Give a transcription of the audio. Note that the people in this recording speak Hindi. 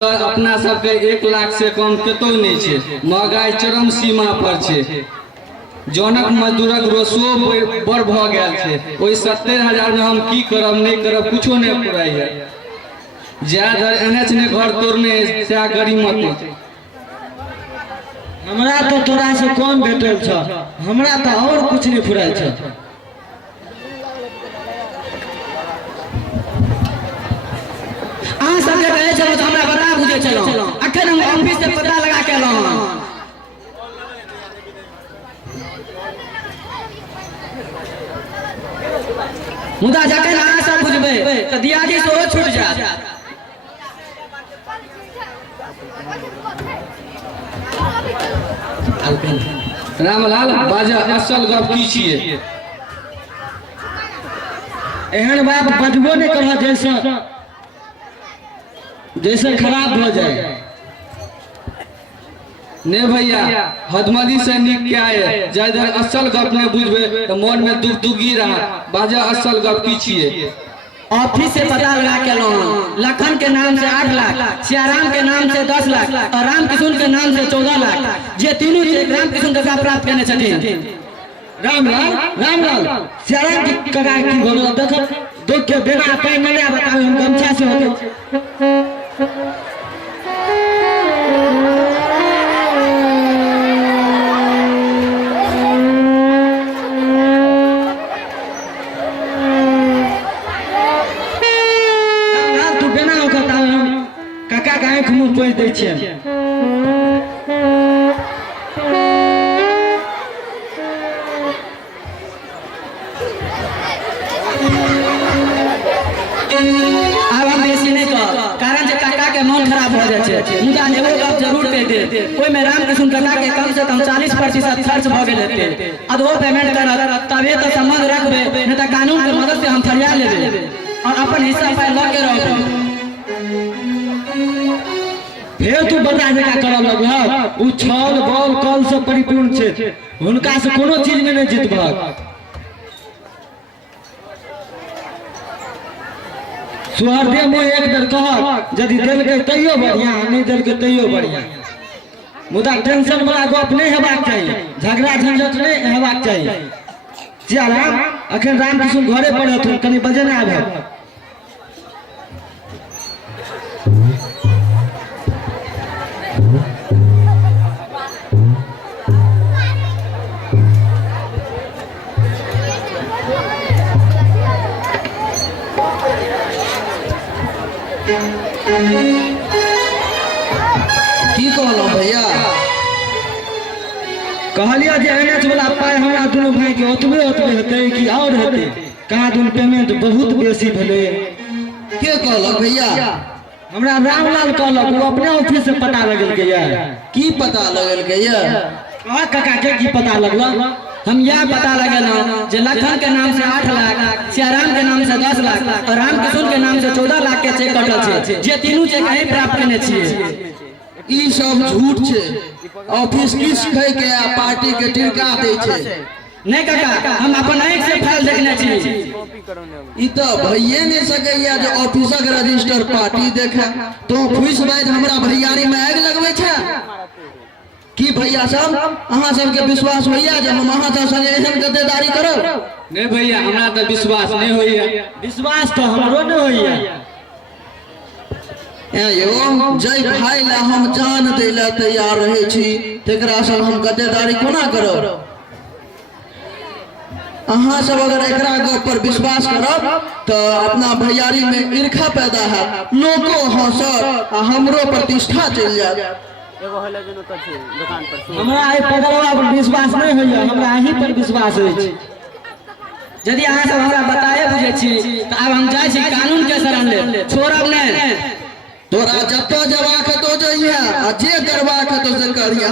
अपना सबके 1 लाख से कम कतो नहीं छे। महंगाई चरम सीमा पर छे। जनक मजदूरक रोसो बड़ भ गेल छे। ओइ 70,000 में हम की करब नहीं करब कुछो नहीं पुराई है। ज्यादा एनएच ने घर तोड़ने से गरीमत हमरा तो तोरा से कम भेटल छ। हमरा तो और कुछ नहीं फुराई छ। आ सब के कहे चलो हमरा बता बुझे चलो। अखन हम ऑफिस से पता लगा के लो। मुदा जखन आ सब बुझबे त दियादी सेहो छूट जात। रामलाल बाजा असल गप की छिए। एहन बात बजबो नहीं कर जैसे खराब हो जाए। ने भैया हदमदी से निक क्या है। ज्यादा असल गप ने बुझबे तो मन में दुख दुगी रहा। बाजा असल गप की छिए। ऑफिस से पता लगा के लो। लखन के नाम से 8 लाख, सियाराम के नाम से 10 लाख और राम किशुन के नाम से 14 लाख। ये तीनों चेक राम किशुन का प्राप्त करने छथिन। रामलाल सियाराम की कका की बोलो देखो दुख के बिना कहीं नहीं बताओ हम गमछा से हो। तू बिना होकर काका का आँख मुँह पोछ दै छियै। खराब हो जाए मुदा एगो गप जरूर कह दे। ओइ में राम किशुन कका के कम से कम 40% खर्च भ गेल हेते। अधो पेमेंट कर तबे तो संबंध रखबे नहीं तो कानून के मदद से हम फरिया लेबे और अपन हिस्सा पाए ल के रहबे। फिर तू बता दे का करब लगल। उ छल बल कल से परिपूर्ण छे। हुनका से कोनो चीज में नहीं जीतबक। सुहरदे में एक बेर कह यदि दिल के तैयो बढ़िया नहीं दिल के तैयो बढ़िया। मुदा टेंशन वाला गप नहीं हेबाक चाहिए। झगड़ा झंझट नहीं हेबाक चाहिए। सियाराम अखन राम किशुन घरे पर हथुन कनी बजे ना आबे। की कहलो भैया कहलिया जे एनएच वाला पाए हमरा दुनू भाई के ओतबे हेतै कि और हेतै। कहा दुन पेमेंट बहुत बेसी भेलै। के कहलो भैया। हमरा रामलाल कहलक वो अपने ऑफिस से पता लगल के या। की पता लगल के या। कहा काका के की पता लगल। हम यह पता लगल जे लखन के नाम से 8 लाख, सियाराम के नाम से 10 लाख और राम किशुन के नाम से 14 लाख के चेक कटल छे। जे तीनों चेक कहीं प्राप्त करने छिए। ई सब झूठ छे। ऑफिस किस कह के पार्टी के टिरका दे छे। नहीं काका हम अपन आंख से फाइल देखने छी। ई तो भइए नहीं सकैया जे ऑफिसक रजिस्टर पार्टी देखे। तो फुस बैठ हमरा भैयारी में आग लगबै छे। की भैया सब अहाँ सबके विश्वास होइया जे हम अहाँ सब संगे एहन गद्दारी करब। नहीं भैया हमरा तो विश्वास नहीं होइया। विश्वास तो हमरो नहीं होइया। यो जय भाई ला हम जान दे ला तैयार रहे छी तेकरा सब हम गद्दारी कोना करब। अहाँ सब अगर एकरा गप पर विश्वास करब तो अपना भैयारी में ईर्खा पैदा है। लोगो हंसत आ हमरो प्रतिष्ठा चल जात। हमरा आई पगलवा पर विश्वास नहीं होइया। हमरा अहीं पर विश्वास होय छै। यदि अहाँ सब हमरा बताए बुझे छी तो अब हम जाय छी कानून के शरण ले। छोड़ब नहीं। तोरा जब तो जवाब तो जइया आ जे करवा के तो से करिया।